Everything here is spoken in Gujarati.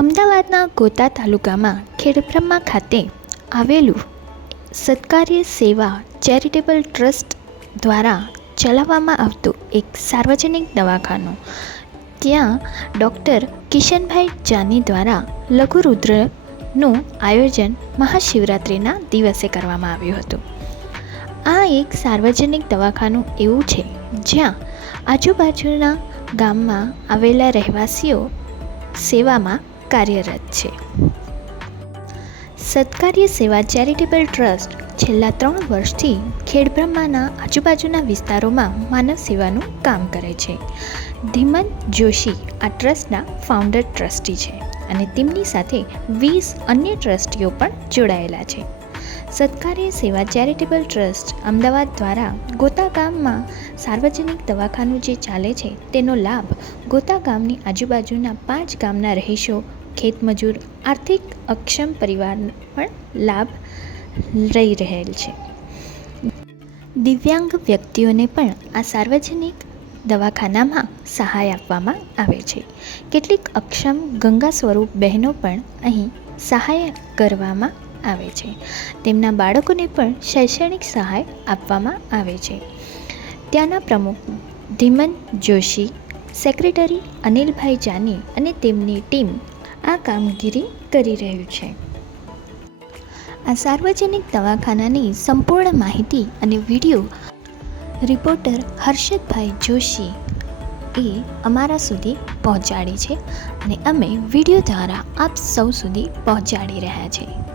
અમદાવાદના ગોતા તાલુકામાં ખેડબ્રહ્મા ખાતે આવેલું સત્કાર્ય સેવા ચેરિટેબલ ટ્રસ્ટ દ્વારા ચલાવવામાં આવતું એક સાર્વજનિક દવાખાનું, ત્યાં ડૉક્ટર કિશનભાઈ જાની દ્વારા લઘુરુદ્રનું આયોજન મહાશિવરાત્રિના દિવસે કરવામાં આવ્યું હતું. આ એક સાર્વજનિક દવાખાનું એવું છે જ્યાં આજુબાજુના ગામમાં આવેલા રહેવાસીઓ સેવામાં કાર્યરત છે. સત્કાર્ય સેવા ચેરિટેબલ ટ્રસ્ટ છેલ્લા 3 વર્ષથી ખેડબ્રહ્માના આજુબાજુના વિસ્તારોમાં માનવ સેવાનું કામ કરે છે. ધીમન જોશી આ ટ્રસ્ટના ફાઉન્ડર ટ્રસ્ટી છે અને તેમની સાથે 20 અન્ય ટ્રસ્ટીઓ પણ જોડાયેલા છે. સત્કાર્ય સેવા ચેરિટેબલ ટ્રસ્ટ અમદાવાદ દ્વારા ગોતા ગામમાં સાર્વજનિક દવાખાનું જે ચાલે છે તેનો લાભ ગોતા ગામની આજુબાજુના 5 ગામના રહીશો, ખેતમજૂર, આર્થિક અક્ષમ પરિવારને પણ લાભ લઈ રહેલ છે. દિવ્યાંગ વ્યક્તિઓને પણ આ સાર્વજનિક દવાખાનામાં સહાય આપવામાં આવે છે. કેટલીક અક્ષમ ગંગા સ્વરૂપ બહેનો પણ અહીં સહાય કરવામાં આવે છે. તેમના બાળકોને પણ શૈક્ષણિક સહાય આપવામાં આવે છે. ત્યાંના પ્રમુખ ધીમન જોશી, સેક્રેટરી અનિલભાઈ જાની અને તેમની ટીમ આ કામગીરી કરી રહ્યું છે. આ સાર્વજનિક દવાખાનાની સંપૂર્ણ માહિતી અને વિડીયો રિપોર્ટર હર્ષદભાઈ જોશી એ અમારા સુધી પહોંચાડી છે અને અમે વિડીયો દ્વારા આપ સૌ સુધી પહોંચાડી રહ્યા છીએ.